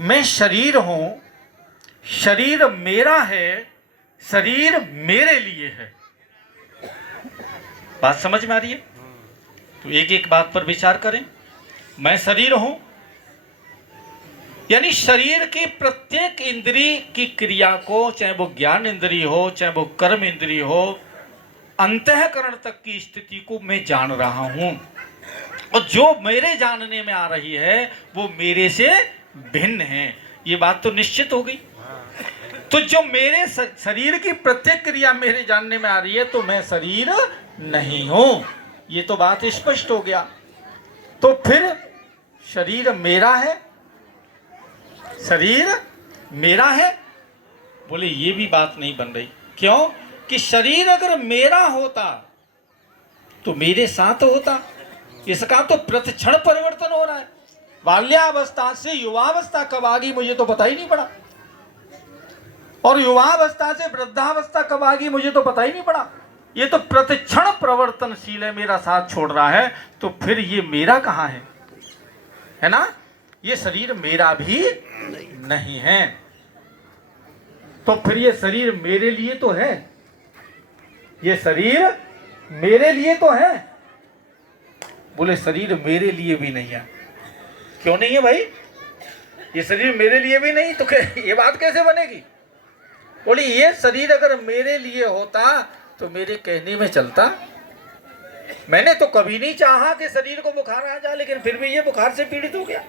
मैं शरीर हूं, शरीर मेरा है, शरीर मेरे लिए है। बात समझ में आ रही है? तो एक एक बात पर विचार करें। मैं शरीर हूं, यानी शरीर की प्रत्येक इंद्रिय की क्रिया को, चाहे वो ज्ञान इंद्रिय हो, चाहे वो कर्म इंद्रिय हो, अंतःकरण तक की स्थिति को मैं जान रहा हूं, और जो मेरे जानने में आ रही है वो मेरे से भिन्न है। ये बात तो निश्चित हो गई। तो जो मेरे शरीर की प्रत्येक क्रिया मेरे जानने में आ रही है, तो मैं शरीर नहीं हूं। ये तो बात स्पष्ट हो गया। तो फिर शरीर मेरा है, शरीर मेरा है, बोले ये भी बात नहीं बन रही। क्यों? कि शरीर अगर मेरा होता तो मेरे साथ होता। इसका तो प्रतिक्षण परिवर्तन हो रहा है। बाल्यावस्था से युवावस्था कब आ गई मुझे तो पता ही नहीं पड़ा, और युवावस्था से वृद्धावस्था कब आ गई मुझे तो पता ही नहीं पड़ा। ये तो प्रतिक्षण परिवर्तनशील है, मेरा साथ छोड़ रहा है। तो फिर ये मेरा कहाँ है ना? ये शरीर मेरा भी नहीं है। तो फिर ये शरीर मेरे लिए तो है, ये शरीर मेरे लिए तो है। बोले शरीर मेरे लिए भी नहीं है। क्यों नहीं है भाई? ये शरीर मेरे लिए भी नहीं तो ये बात कैसे बनेगी? बोले ये शरीर अगर मेरे लिए होता तो मेरे कहने में चलता। मैंने तो कभी नहीं चाहा कि शरीर को बुखार आ जाए, लेकिन फिर भी ये बुखार से पीड़ित हो गया।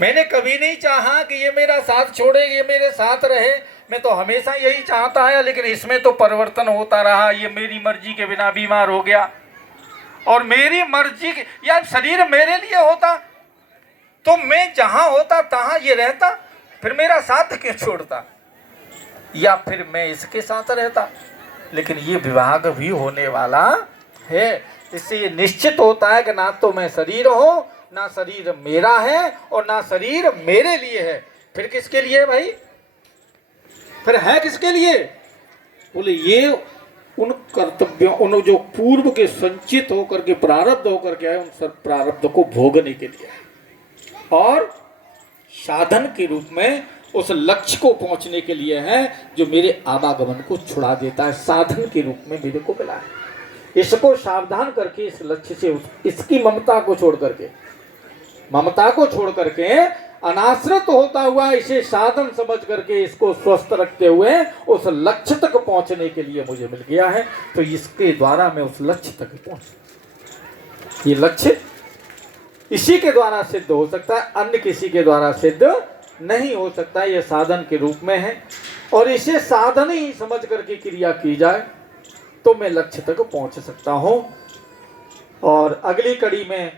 मैंने कभी नहीं चाहा कि ये मेरा साथ छोड़े, ये मेरे साथ रहे। मैं तो हमेशा यही चाहता है, लेकिन इसमें तो परिवर्तन होता रहा। ये मेरी मर्जी के बिना बीमार हो गया, और मेरी मर्जी के, यार शरीर मेरे लिए होता तो मैं जहां होता तहां ये रहता, फिर मेरा साथ क्यों छोड़ता? या फिर मैं इसके साथ रहता। लेकिन ये विभाग भी होने वाला है। इससे ये निश्चित होता है कि ना तो मैं शरीर हूं, ना शरीर मेरा है, और ना शरीर मेरे लिए है। फिर किसके लिए भाई? फिर है किसके लिए? बोले ये उन कर्तव्यों, उन जो पूर्व के संचित होकर के प्रारब्ध होकर के आए, उन सब प्रारब्ध को भोगने के लिए, और साधन के रूप में उस लक्ष्य को पहुंचने के लिए है जो मेरे आवागमन को छुड़ा देता है। साधन के रूप में मेरे को मिला है। इसको सावधान करके इस लक्ष्य से, इसकी ममता को छोड़ करके अनाश्रित होता हुआ इसे साधन समझ करके इसको स्वस्थ रखते हुए उस लक्ष्य तक पहुंचने के लिए मुझे मिल गया है। तो इसके द्वारा मैं उस लक्ष्य तक पहुंच, ये लक्ष्य इसी के द्वारा सिद्ध हो सकता है, अन्य किसी के द्वारा सिद्ध नहीं हो सकता। यह साधन के रूप में है, और इसे साधन ही समझ करके क्रिया की जाए तो मैं लक्ष्य तक पहुंच सकता हूं। और अगली कड़ी में